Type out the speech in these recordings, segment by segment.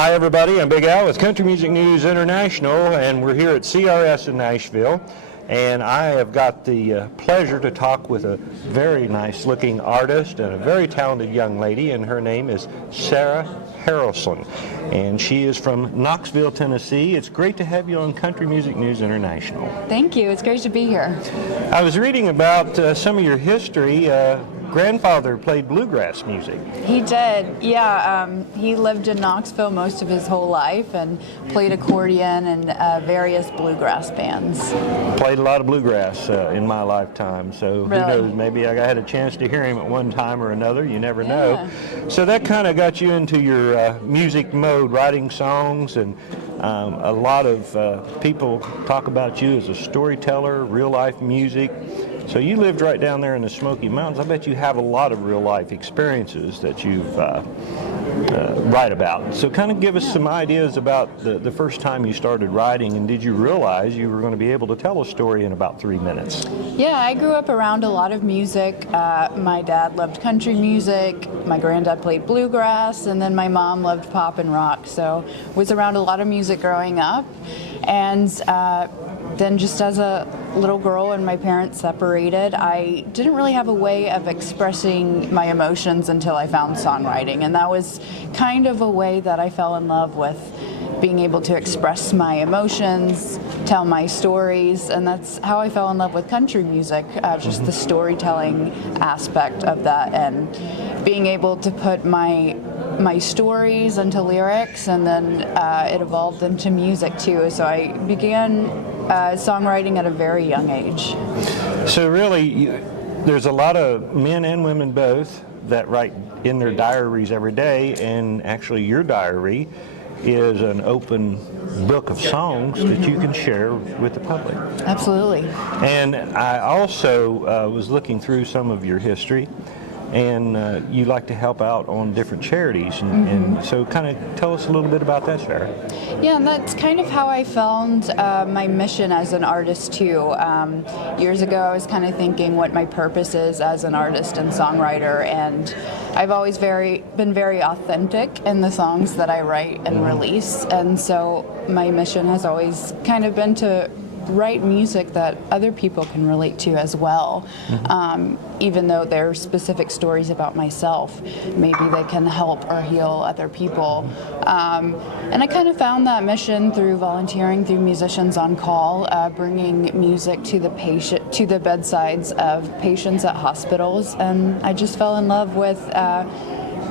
Hi everybody, I'm Big Al with Country Music News International, and we're here at CRS in Nashville, and I have got the pleasure to talk with a very nice looking artist and a very talented young lady, and her name is Sarah Harralson, and she is from Knoxville, Tennessee. It's great to have you on Country Music News International. Thank you, it's great to be here. I was reading about some of your history. Grandfather played bluegrass music. He did, yeah. He lived in Knoxville most of his whole life and played accordion in various bluegrass bands. Played a lot of bluegrass in my lifetime, so Really? Who knows, maybe I had a chance to hear him at one time or another, you never know. So that kind of got you into your music mode, writing songs, and a lot of people talk about you as a storyteller, real life music. So you lived right down there in the Smoky Mountains. I bet you have a lot of real life experiences that you've write about. So kind of give us some ideas about the first time you started writing, and did you realize you were going to be able to tell a story in about 3 minutes? Yeah, I grew up around a lot of music. My dad loved country music, my granddad played bluegrass, and then my mom loved pop and rock. So was around a lot of music growing up. And then just as a little girl when my parents separated, I didn't really have a way of expressing my emotions until I found songwriting, and that was kind of a way that I fell in love with being able to express my emotions, tell my stories, and that's how I fell in love with country music, just the storytelling aspect of that, and being able to put my stories into lyrics, and then it evolved into music too. So I began songwriting at a very young age. So really, there's a lot of men and women both that write in their diaries every day, and actually your diary is an open book of songs that you can share with the public. Absolutely. And I also was looking through some of your history, and you like to help out on different charities, and so kind of tell us a little bit about that, Sarah. Yeah, and that's kind of how I found my mission as an artist too. Years ago I was kind of thinking what my purpose is as an artist and songwriter, and I've always been very authentic in the songs that I write and release, and so my mission has always kind of been to write music that other people can relate to as well. Even though they're specific stories about myself, maybe they can help or heal other people. And I kind of found that mission through volunteering through Musicians on Call, bringing music to the bedsides of patients at hospitals, and I just fell in love with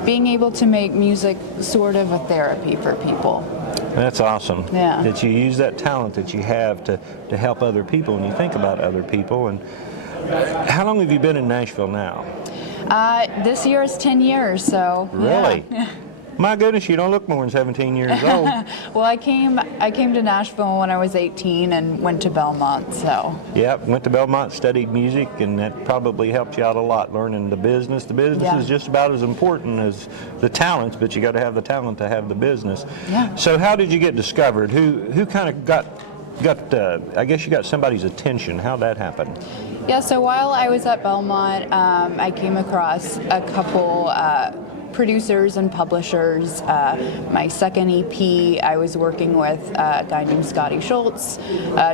being able to make music sort of a therapy for people. That's awesome. Yeah. That you use that talent that you have to help other people, and you think about other people. And how long have you been in Nashville now? This year is 10 years, so. Really? Yeah. My goodness, you don't look more than 17 years old. Well, I came to Nashville when I was 18 and went to Belmont, so. Yep, went to Belmont, studied music, and that probably helped you out a lot, learning the business. The business is just about as important as the talents, but you got to have the talent to have the business. Yeah. So how did you get discovered? Who kind of got I guess you got somebody's attention. How'd that happen? Yeah, so while I was at Belmont, I came across a couple producers and publishers. My second EP, I was working with a guy named Scotty Schultz,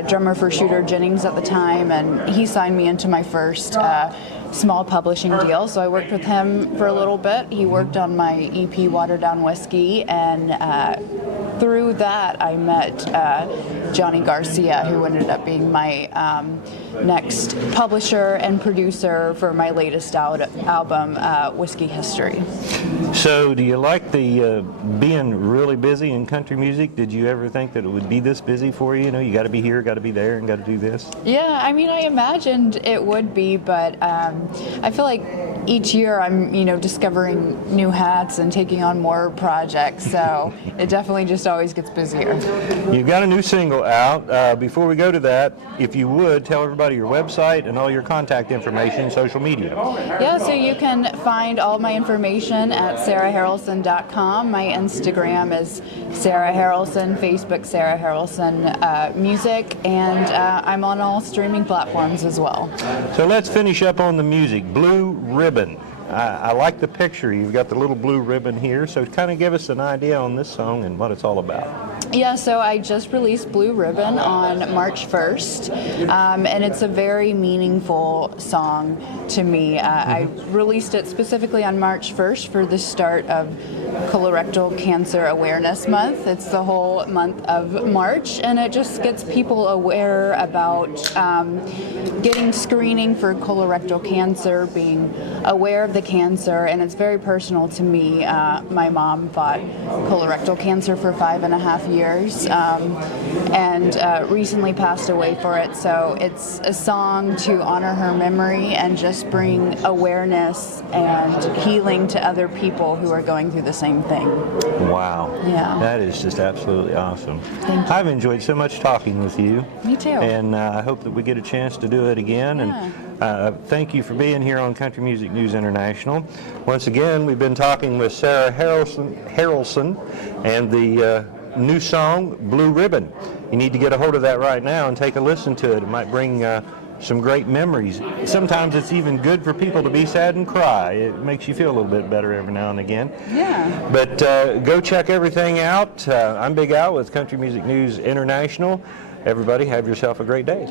drummer for Shooter Jennings at the time, and he signed me into my first small publishing deal. So I worked with him for a little bit. He worked on my EP, Watered Down Whiskey, and through that I met Johnny Garcia, who ended up being my next publisher and producer for my latest album, Whiskey History. So do you like the being really busy in country music? Did you ever think that it would be this busy for you? You know, you got to be here, got to be there, and got to do this? Yeah, I mean, I imagined it would be, but I feel like each year I'm, discovering new hats and taking on more projects, so it definitely just always gets busier. You've got a new single out. Before we go to that, if you would, tell everybody your website and all your contact information, social media. Yeah, so you can find all my information at sarahharralson.com. My Instagram is Sarah Harralson, Facebook Sarah Harralson Music, and I'm on all streaming platforms as well. So let's finish up on the music. Blue Ribbon. I like the picture. You've got the little blue ribbon here, so kind of give us an idea on this song and what it's all about. Yeah, so I just released Blue Ribbon on March 1st, and it's a very meaningful song to me. I released it specifically on March 1st for the start of Colorectal Cancer Awareness Month. It's the whole month of March, and it just gets people aware about getting screening for colorectal cancer, being aware of the cancer, and it's very personal to me. My mom fought colorectal cancer for 5.5 years and recently passed away for it, so it's a song to honor her memory and just bring awareness and healing to other people who are going through the same thing. Wow. Yeah. That is just absolutely awesome. Thank you. I've enjoyed so much talking with you. Me too. And I hope that we get a chance to do it again. Yeah. And thank you for being here on Country Music News International. Once again, we've been talking with Sarah Harralson and the new song, Blue Ribbon. You need to get a hold of that right now and take a listen to it. It might bring some great memories. Sometimes it's even good for people to be sad and cry. It makes you feel a little bit better every now and again. Yeah. But go check everything out. I'm Big Al with Country Music News International. Everybody have yourself a great day.